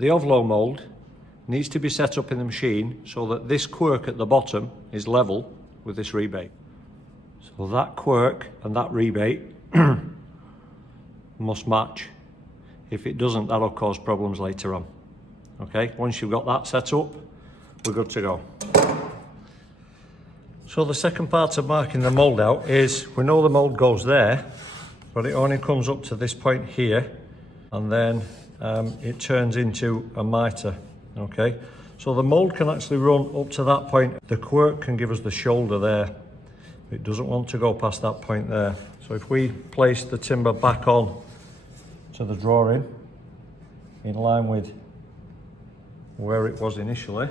the Ovolo mould needs to be set up in the machine so that this quirk at the bottom is level with this rebate. So that quirk and that rebate must match. If it doesn't, that'll cause problems later on. Okay, once you've got that set up, we're good to go. So the second part of marking the mould out is, we know the mould goes there, but it only comes up to this point here, and then it turns into a mitre. Okay, so the mould can actually run up to that point. The quirk can give us the shoulder there. It doesn't want to go past that point there. So if we place the timber back on to the drawing in line with where it was initially,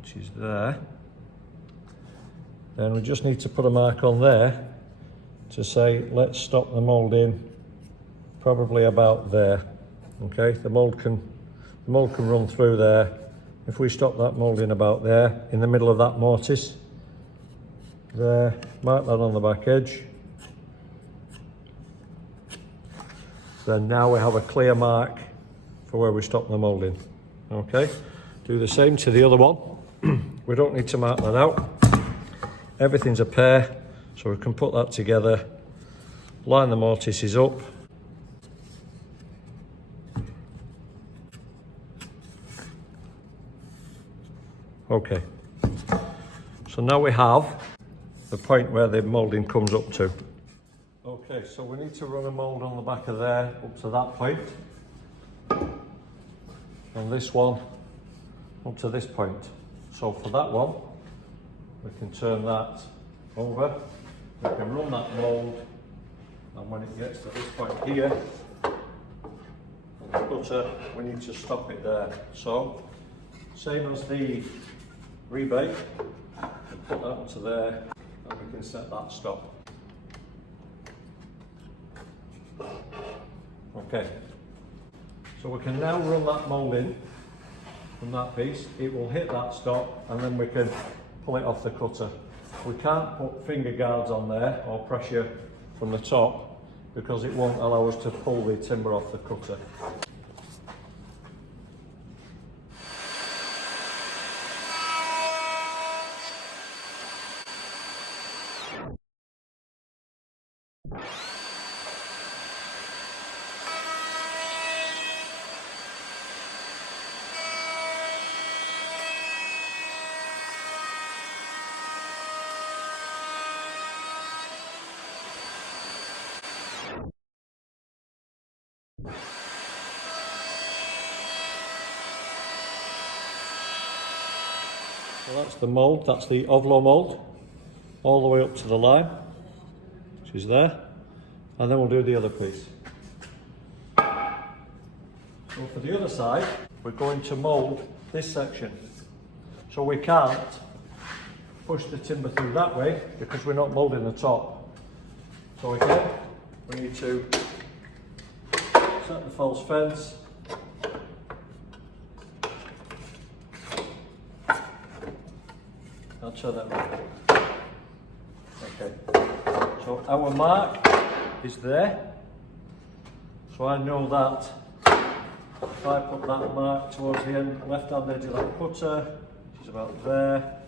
which is there, then we just need to put a mark on there to say, let's stop the moulding probably about there. Okay, the mould can run through there. If we stop that moulding about there, in the middle of that mortise, there, mark that on the back edge. Then now we have a clear mark for where we stop the moulding. Okay, do the same to the other one. We don't need to mark that out. Everything's a pair, so we can put that together, line the mortises up. Okay, so now we have the point where the moulding comes up to. Okay, so we need to run a mould on the back of there up to that point, and this one up to this point. So for that one, we can turn that over, we can run that mould, and when it gets to this point here, the cutter, we need to stop it there. So, same as the rebate, we put that onto there, and we can set that stop. Okay, so we can now run that mould in from that piece. It will hit that stop, and then we can pull it off the cutter. We can't put finger guards on there or pressure from the top because it won't allow us to pull the timber off the cutter. So that's the mould, that's the Ovolo mould, all the way up to the line, which is there, and then we'll do the other piece. So for the other side, we're going to mould this section. So we can't push the timber through that way because we're not moulding the top. So again, we need to set the false fence, I'll turn that around. Okay, so our mark is there. So I know that if I put that mark towards the end, left hand edge of that cutter, which is about there,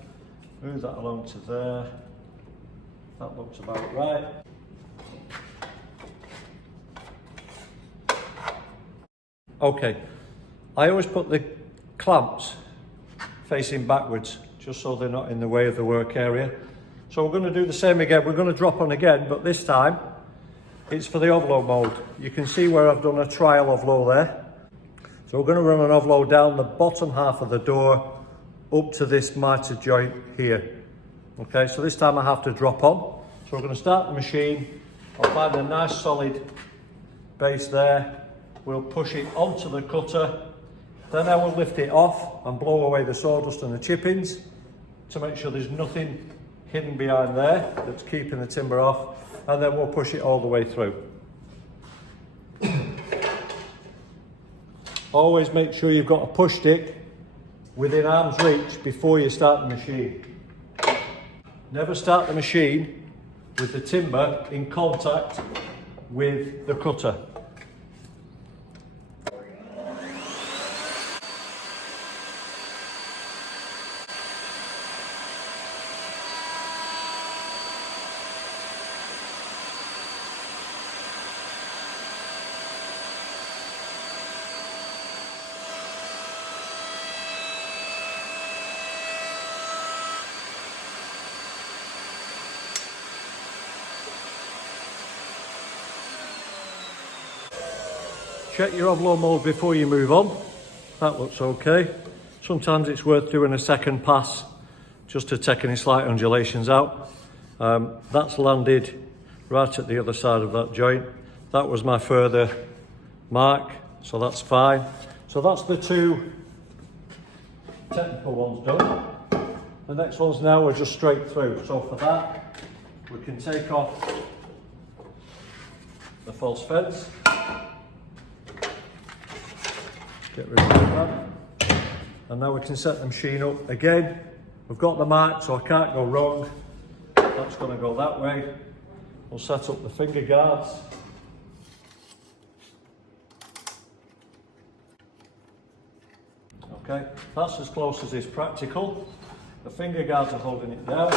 move that along to there, that looks about right. Okay, I always put the clamps facing backwards, just so they're not in the way of the work area. So we're going to do the same again. We're going to drop on again, but this time it's for the Ovolo mould. You can see where I've done a trial Ovolo there. So we're going to run an Ovolo down the bottom half of the door up to this mitre joint here. Okay, so this time I have to drop on. So we're going to start the machine. I'll find a nice solid base there. We'll push it onto the cutter. Then I will lift it off and blow away the sawdust and the chippings to make sure there's nothing hidden behind there that's keeping the timber off, and then we'll push it all the way through. Always make sure you've got a push stick within arm's reach before you start the machine. Never start the machine with the timber in contact with the cutter. Check your Ovolo mould before you move on. That looks okay. Sometimes it's worth doing a second pass just to take any slight undulations out. That's landed right at the other side of that joint. That was my further mark, so that's fine. So that's the two technical ones done. The next ones now are just straight through. So for that, we can take off the false fence. Get rid of that. And now we can set the machine up again. We've got the mark, so I can't go wrong. That's going to go that way. We'll set up the finger guards. Okay, that's as close as is practical. The finger guards are holding it down.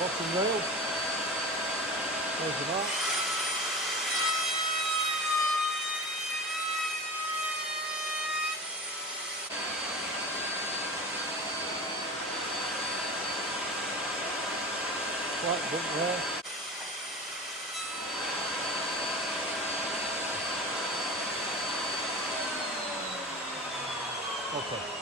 Bottom rail. There's the mark. Slight bump there. Okay.